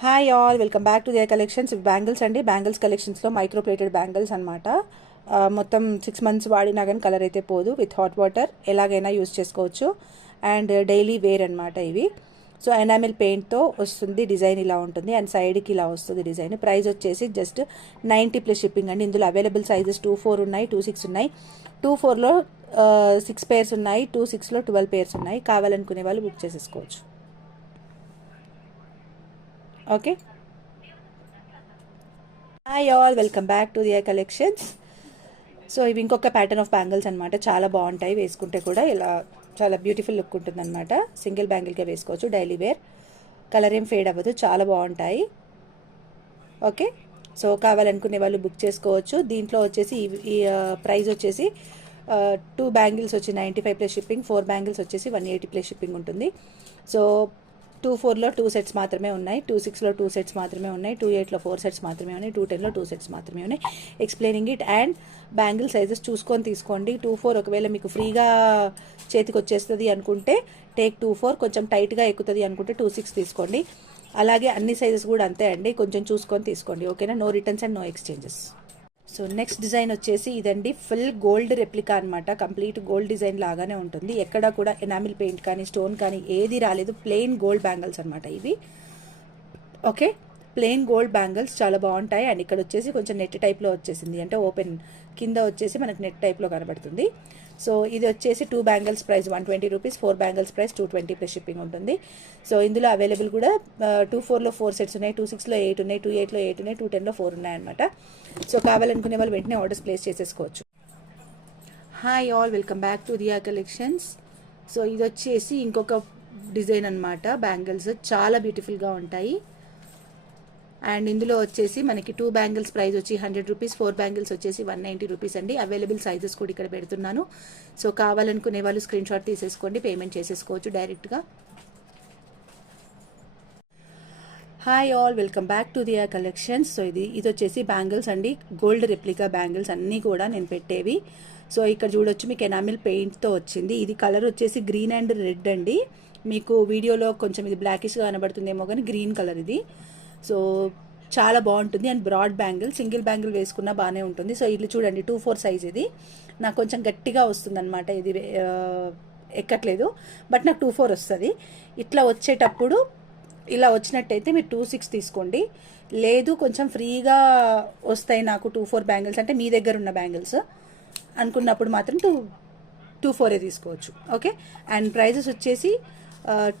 Hi all, welcome back to their collections. Bangles అండి. Bangles కలెక్షన్స్లో micro plated bangles అనమాట. మొత్తం 6 months వాడినా కానీ కలర్ అయితే పోదు. విత్ హాట్ వాటర్ ఎలాగైనా యూస్ చేసుకోవచ్చు. అండ్ డైలీ వేర్ అనమాట ఇవి. సో ఎనామిల్ పెయింట్తో వస్తుంది. డిజైన్ ఇలా ఉంటుంది అండ్ సైడ్కి ఇలా వస్తుంది డిజైన్. ప్రైస్ వచ్చేసి జస్ట్ 90 ప్లస్ షిప్పింగ్ అండి. ఇందులో అవైలబుల్ సైజెస్ 24 ఉన్నాయి, 26 ఉన్నాయి. 24లో 6 pairs ఉన్నాయి, 26లో 12 pairs ఉన్నాయి. కావాలనుకునే వాళ్ళు బుక్ చేసేసుకోవచ్చు. Okay, hi all, welcome back to their collections. So ఇవి ఇంకొక ప్యాటర్న్ ఆఫ్ బ్యాంగిల్స్ అనమాట. చాలా బాగుంటాయి, వేసుకుంటే కూడా ఇలా చాలా బ్యూటిఫుల్ లుక్ ఉంటుంది అనమాట. సింగిల్ బ్యాంగిల్గా వేసుకోవచ్చు, డైలీ వేర్. కలర్ ఏం ఫేడ్ అవ్వదు, చాలా బాగుంటాయి. ఓకే, సో కావాలనుకునే వాళ్ళు బుక్ చేసుకోవచ్చు. దీంట్లో వచ్చేసి ఈ ప్రైస్ వచ్చేసి 2 బ్యాంగిల్స్ వచ్చి 95 ప్లస్ షిప్పింగ్, 4 బ్యాంగిల్స్ వచ్చేసి 180 ప్లస్ షిప్పింగ్ ఉంటుంది. సో 24లో 2 sets మాత్రమే ఉన్నాయి, 26లో 2 sets మాత్రమే ఉన్నాయి, 28లో 4 sets మాత్రమే ఉన్నాయి, 10లో 2 sets మాత్రమే ఉన్నాయి. Explaining it. And bangle sizes చూసుకొని తీసుకోండి. 24 ఒకవేళ మీకు ఫ్రీగా చేతికి వచ్చేస్తుంది అనుకుంటే టేక్ 24, కొంచెం టైట్గా ఎక్కుతుంది అనుకుంటే 26 తీసుకోండి. అలాగే అన్ని సైజెస్ కూడా అంతే అండి, కొంచెం చూసుకొని తీసుకోండి. ఓకేనా? No returns and no exchanges. So next design వచ్చేసి ఇదండి. ఫుల్ గోల్డ్ రెప్లికా అనమాట. కంప్లీట్ గోల్డ్ డిజైన్ లాగానే ఉంటుంది. ఎక్కడ కూడా ఎనామిల్ పెయింట్ కానీ స్టోన్ కానీ ఏది రాలేదు. ప్లెయిన్ గోల్డ్ బ్యాంగిల్స్ అనమాట ఇవి. ఓకే, ప్లెయిన్ గోల్డ్ బ్యాంగిల్స్ చాలా బాగుంటాయి. అండ్ ఇక్కడ వచ్చేసి కొంచెం నెట్ టైప్లో వచ్చేసింది, అంటే ఓపెన్ కింద వచ్చేసి మనకు నెట్ టైప్లో కనబడుతుంది. సో ఇది వచ్చేసి 2 bangles price 120 rupees, 4 bangles price 220 plus shipping ఉంటుంది. సో ఇందులో అవైలబుల్ కూడా 24లో 4 sets ఉన్నాయి, 26లో 8 ఉన్నాయి, 28లో 8 ఉన్నాయి, 10లో 4 ఉన్నాయి అనమాట. సో కావాలనుకునే వాళ్ళు వెంటనే ఆర్డర్స్ ప్లేస్ చేసేసుకోవచ్చు. Hi all, welcome back to their collections. So ఇది వచ్చేసి ఇంకొక డిజైన్ అనమాట. బ్యాంగిల్స్ చాలా బ్యూటిఫుల్గా ఉంటాయి. అండ్ ఇందులో వచ్చేసి మనకి 2 బ్యాంగిల్స్ ప్రైస్ వచ్చి 100 రూపీస్, 4 బ్యాంగిల్స్ వచ్చేసి 190 రూపీస్ అండి. అవైలబుల్ సైజెస్ కూడా ఇక్కడ పెడుతున్నాను. సో కావాలనుకునే వాళ్ళు స్క్రీన్ షాట్ తీసేసుకోండి, పేమెంట్ చేసేసుకోవచ్చు డైరెక్ట్గా. Hi all, welcome back to their collections. So ఇది వచ్చేసి బ్యాంగిల్స్ అండి. గోల్డ్ రెప్లికా బ్యాంగిల్స్ అన్నీ కూడా నేను పెట్టేవి. సో ఇక్కడ చూడొచ్చు, మీకు ఎనామిల్ పెయింట్తో వచ్చింది. ఇది కలర్ వచ్చేసి గ్రీన్ అండ్ రెడ్ అండి. మీకు వీడియోలో కొంచెం ఇది బ్లాకిష్గా కనబడుతుందేమో కానీ గ్రీన్ కలర్ ఇది. సో చాలా బాగుంటుంది. And broad bangle, single bangle వేసుకున్నా బాగానే ఉంటుంది. సో ఇది చూడండి 24 సైజ్. ఇది నాకు కొంచెం గట్టిగా వస్తుంది అనమాట. ఇది ఎక్కట్లేదు, బట్ నాకు 24 వస్తుంది. ఇట్లా వచ్చేటప్పుడు ఇలా వచ్చినట్టయితే మీరు 26 తీసుకోండి. లేదు కొంచెం ఫ్రీగా వస్తాయి నాకు 24 బ్యాంగిల్స్ అంటే మీ దగ్గర ఉన్న బ్యాంగిల్స్ అనుకున్నప్పుడు మాత్రం 24 తీసుకోవచ్చు. ఓకే, అండ్ ప్రైజెస్ వచ్చేసి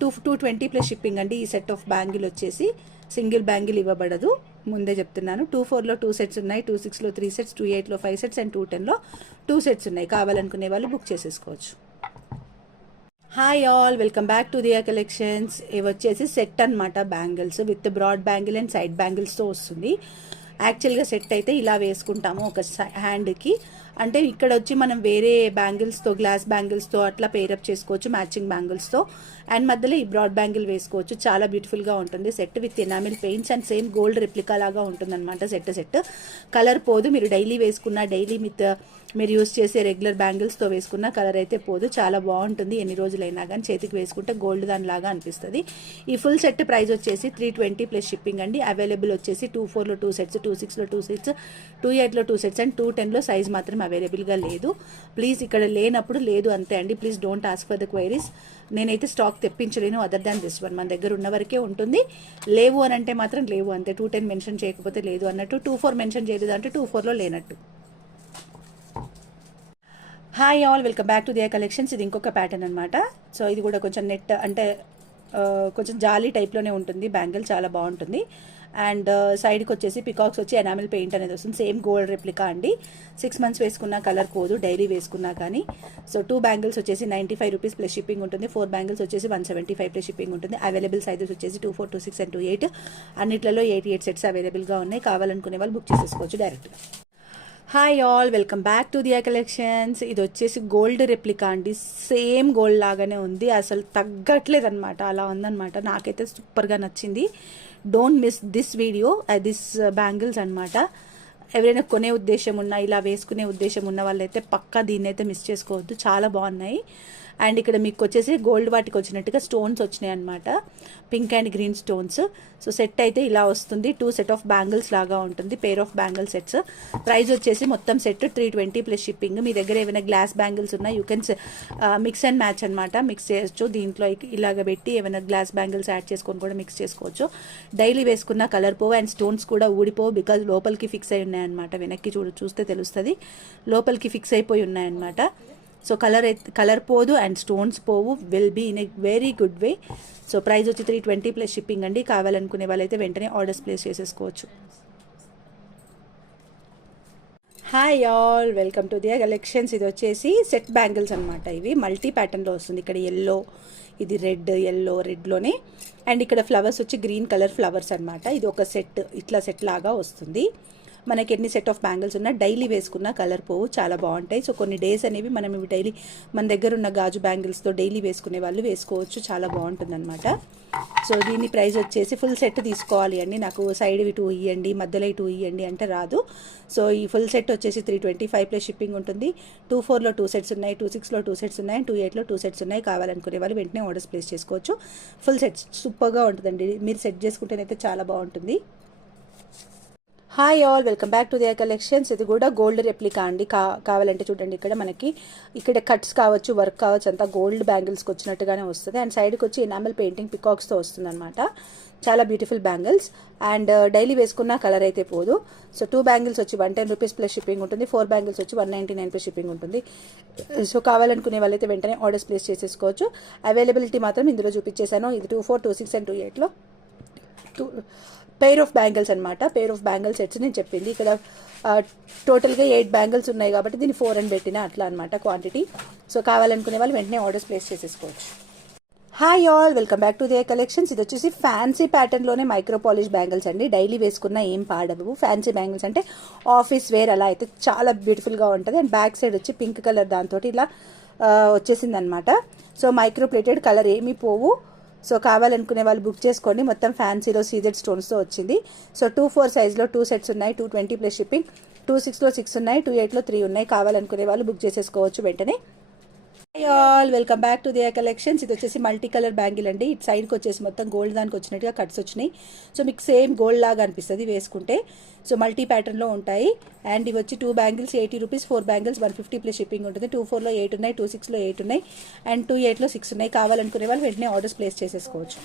220 ప్లస్ షిప్పింగ్ అండి. ఈ సెట్ ఆఫ్ బ్యాంగిల్ వచ్చేసి సింగిల్ బ్యాంగిల్ ఇవ్వబడదు, ముందే చెప్తున్నాను. 24లో 2 sets ఉన్నాయి, 26లో 3 sets, 28లో 5 sets అండ్ 10లో 2 sets ఉన్నాయి. కావాలనుకునే వాళ్ళు బుక్ చేసేసుకోవచ్చు. Hi all, welcome back to their collections. ఇవి వచ్చేసి సెట్ అనమాట. Bangles with broad bangle and side బ్యాంగిల్స్తో వస్తుంది. యాక్చువల్గా సెట్ అయితే ఇలా వేసుకుంటాము ఒక హ్యాండ్కి. అంటే ఇక్కడ వచ్చి మనం వేరే బ్యాంగిల్స్తో, గ్లాస్ బ్యాంగిల్స్తో అట్లా పేరప్ చేసుకోవచ్చు, మ్యాచింగ్ బ్యాంగిల్స్తో. అండ్ మధ్యలో ఈ బ్రాడ్ బ్యాంగిల్ వేసుకోవచ్చు. చాలా బ్యూటిఫుల్గా ఉంటుంది set with enamel paints and same gold replica లాగా ఉంటుందన్నమాట. సెట్ కలర్ పోదు. మీరు డైలీ వేసుకున్న, డైలీ మీరు యూస్ చేసే రెగ్యులర్ బ్యాంగిల్స్తో వేసుకున్న కలర్ అయితే పోదు. చాలా బాగుంటుంది. ఎన్ని రోజులైనా కానీ చేతికి వేసుకుంటే గోల్డ్ దానిలాగా అనిపిస్తుంది. ఈ ఫుల్ సెట్ ప్రైస్ వచ్చేసి 320 ప్లస్ షిప్పింగ్ అండి. అవైలబుల్ వచ్చేసి 24లో 2 sets, 26లో 2 sets, 28లో 2 sets అండ్ 10లో సైజ్ మాత్రం అవైలబుల్గా లేదు. ప్లీజ్ ఇక్కడ లేనప్పుడు లేదు అంతే అండి. Please don't ask for the queries. నేనైతే స్టాక్ తెప్పించలేను అదర్ దాన్ దిస్ వన్. మన దగ్గర ఉన్న వరకే ఉంటుంది. లేవు అని అంటే మాత్రం లేవు అంతే. 210 మెన్షన్ చేయకపోతే లేదు అన్నట్టు, 24 మెన్షన్ చేయలేదు అంటే 24లో లేనట్టు. Hi all, welcome back to their collections. ఇది ఇంకొక ప్యాటర్న్ అనమాట. సో ఇది కూడా కొంచెం నెట్ అంటే కొంచెం జాలీ టైప్లోనే ఉంటుంది. బ్యాంగిల్ చాలా బాగుంటుంది. అండ్ సైడ్కి వచ్చేసి పికాక్స్ వచ్చి ఎనామిల్ పెయింట్ అనేది వస్తుంది. సేమ్ గోల్డ్ రెప్లికా అండి. 6 months వేసుకున్నా కలర్ పోదు, డైలీ వేసుకున్నా కానీ. సో 2 బ్యాంగిల్స్ వచ్చేసి 95 రూపీస్ ప్లస్ షిప్పింగ్ ఉంటుంది. 4 బ్యాంగిల్స్ వచ్చేసి 175 ప్లస్ షిప్పింగ్ ఉంటుంది. అవైలబుల్ సైజెస్ వచ్చేసి 24, 26 అండ్ 28. అన్నిట్లలో 88 sets అవైలబుల్గా ఉన్నాయి. కావాలనుకునే వాళ్ళు బుక్ చేసేసుకోవచ్చు డైరెక్ట్గా. Hi all, welcome back to their collections. ఇది వచ్చేసి గోల్డ్ రెప్లికా అండి. సేమ్ గోల్డ్ లాగానే ఉంది, అసలు తగ్గట్లేదు అనమాట. అలా ఉందన్నమాట. నాకైతే సూపర్గా నచ్చింది. Don't miss this video, this bangles అనమాట. ఎవరైనా కొనే ఉద్దేశం ఉన్నా, ఇలా వేసుకునే ఉద్దేశం ఉన్న వాళ్ళైతే పక్కా దీన్ని అయితే మిస్ చేసుకోవద్దు. చాలా బాగున్నాయి. అండ్ ఇక్కడ మీకు వచ్చేసి గోల్డ్ వాటికి వచ్చినట్టుగా స్టోన్స్ వచ్చినాయి అనమాట, pink and green stones. So set అయితే ఇలా వస్తుంది, 2 సెట్ ఆఫ్ బ్యాంగిల్స్ లాగా ఉంటుంది, pair of bangle sets. Price వచ్చేసి మొత్తం సెట్ 320 ప్లస్ షిప్పింగ్. మీ దగ్గర ఏమైనా గ్లాస్ బ్యాంగిల్స్ ఉన్నా you can mix and match అనమాట, మిక్స్ చేయొచ్చు. దీంట్లో ఇలాగ పెట్టి ఏమైనా గ్లాస్ బ్యాంగిల్స్ యాడ్ చేసుకొని కూడా మిక్స్ చేసుకోవచ్చు. డైలీ వేసుకున్న కలర్ పోవు అండ్ స్టోన్స్ కూడా ఊడిపోవు, బికాజ్ లోపలికి ఫిక్స్ అయి ఉన్నాయన్నమాట. వెనక్కి చూస్తే తెలుస్తుంది, లోపలికి ఫిక్స్ అయిపోయి ఉన్నాయన్నమాట. సో కలర్ పోదు అండ్ స్టోన్స్ పోవు, will be in a very good way. So price వచ్చి 320 ప్లస్ షిప్పింగ్ అండి. కావాలనుకునే వాళ్ళైతే వెంటనే ఆర్డర్స్ ప్లేస్ చేసేసుకోవచ్చు. Hi all, welcome to Diya collections. ఇది వచ్చేసి సెట్ బ్యాంగిల్స్ అనమాట. ఇవి మల్టీ ప్యాటర్న్లో వస్తుంది. ఇక్కడ ఎల్లో, ఇది రెడ్, ఎల్లో రెడ్లోనే, అండ్ ఇక్కడ ఫ్లవర్స్ వచ్చి గ్రీన్ కలర్ ఫ్లవర్స్ అనమాట. ఇది ఒక సెట్, ఇట్లా సెట్ లాగా వస్తుంది. మనకి ఎన్ని సెట్ ఆఫ్ బ్యాంగిల్స్ ఉన్నా డైలీ వేసుకున్న కలర్ పోవు, చాలా బాగుంటాయి. సో కొన్ని డేస్ అనేవి మనం ఇవి డైలీ మన దగ్గర ఉన్న గాజు బ్యాంగిల్స్తో డైలీ వేసుకునే వాళ్ళు వేసుకోవచ్చు, చాలా బాగుంటుంది అనమాట. సో దీని ప్రైస్ వచ్చేసి ఫుల్ సెట్ తీసుకోవాలి అండి. నాకు సైడ్ ఇవి 2 ఇవ్వండి, మధ్యలో 2 ఇవ్వండి అంటే రాదు. సో ఈ ఫుల్ సెట్ వచ్చేసి 325 ప్లస్ షిప్పింగ్ ఉంటుంది. 24లో 2 సెట్స్ ఉన్నాయి, 26లో 2 సెట్స్ ఉన్నాయి, 28లో 2 సెట్స్ ఉన్నాయి. కావాలనుకునే వాళ్ళు వెంటనే ఆర్డర్స్ ప్లేస్ చేసుకోవచ్చు. ఫుల్ సెట్స్ సూపర్గా ఉంటుందండి, మీరు సెట్ చేసుకుంటేనైతే చాలా బాగుంటుంది. Hi all, welcome back to Diya collections. ఇది కూడా గోల్డ్ రెప్లికా అండి. కావాలంటే చూడండి, ఇక్కడ మనకి ఇక్కడ కట్స్ కావచ్చు, వర్క్ కావచ్చు, అంతా గోల్డ్ బ్యాంగిల్స్కి వచ్చినట్టుగానే వస్తుంది. అండ్ సైడ్కి వచ్చి ఎనామెల్ పెయింటింగ్ పికాక్స్తో వస్తుంది అనమాట. చాలా బ్యూటిఫుల్ బ్యాంగిల్స్ అండ్ డైలీ వేసుకున్న కలర్ అయితే పోదు. సో 2 బ్యాంగిల్స్ వచ్చి 110 రూపీస్ ప్లస్ షిప్పింగ్ ఉంటుంది, 4 బ్యాంగిల్స్ వచ్చి 199 ప్లస్ షిప్పింగ్ ఉంటుంది. సో కావాలనుకునే వాళ్ళైతే వెంటనే ఆర్డర్స్ ప్లేస్ చేసేసుకోవచ్చు. అవైలబిలిటీ మాత్రం ఇందులో చూపించేశాను. ఇది 24, 26 అండ్ 28లో పెయిర్ ఆఫ్ బ్యాంగిల్స్ అనమాట. పెయిర్ ఆఫ్ బ్యాంగిల్ సెట్స్ నేను చెప్పింది. ఇక్కడ టోటల్గా 8 బ్యాంగిల్స్ ఉన్నాయి కాబట్టి దీన్ని 4 అని పెట్టిన అట్లా అనమాట క్వాంటిటీ. సో కావాలనుకునే వాళ్ళు వెంటనే ఆర్డర్స్ ప్లేస్ చేసేసుకోవచ్చు. Hi all, welcome back to Diya collections. ఇది వచ్చేసి ఫ్యాన్సీ ప్యాటర్న్లోనే మైక్రో పాలిష్ బ్యాంగిల్స్ అండి. డైలీ వేసుకున్న ఏం పాడవు. ఫ్యాన్సీ బ్యాంగిల్స్ అంటే ఆఫీస్ వేర్ అలా అయితే చాలా బ్యూటిఫుల్గా ఉంటుంది. అండ్ బ్యాక్ సైడ్ వచ్చి పింక్ కలర్ దాంతో ఇలా వచ్చేసింది అనమాట. సో మైక్రో ప్లేటెడ్, కలర్ ఏమీ పోవు. సో కావాలనుకునే వాళ్ళు బుక్ చేసుకోండి. మొత్తం ఫ్యాన్సీలో సీజెడ్ స్టోన్స్తో వచ్చింది. సో 24 సైజ్లో 2 సెట్స్ ఉన్నాయి, 220 ప్లస్ షిప్పింగ్. 26లో 6 ఉన్నాయి, 28లో 3 ఉన్నాయి. కావాలనుకునే వాళ్ళు బుక్ చేసేసుకోవచ్చు వెంటనే. All, welcome back to Diya collections. ఇది వచ్చేసి మల్టీ కలర్ బ్యాంగిల్ అండి. ఇటు సైడ్కి వచ్చేసి మొత్తం గోల్డ్ దానికి వచ్చినట్టుగా కట్స్ వచ్చినాయి. సో మీకు సేమ్ గోల్డ్ లాగా అనిపిస్తుంది వేసుకుంటే. సో మల్టీ ప్యాటర్న్లో ఉంటాయి. అండ్ ఇవి వచ్చి 2 bangles 80 rupees, 4 bangles 150 plus shipping ఉంటుంది. 24లో 8 ఉన్నాయి, 26లో 8 ఉన్నాయి, అండ్ 28లో 6 ఉన్నాయి. కావాలనుకునే వాళ్ళు వెంటనే ఆర్డర్స్ ప్లేస్ చేసేసుకోవచ్చు.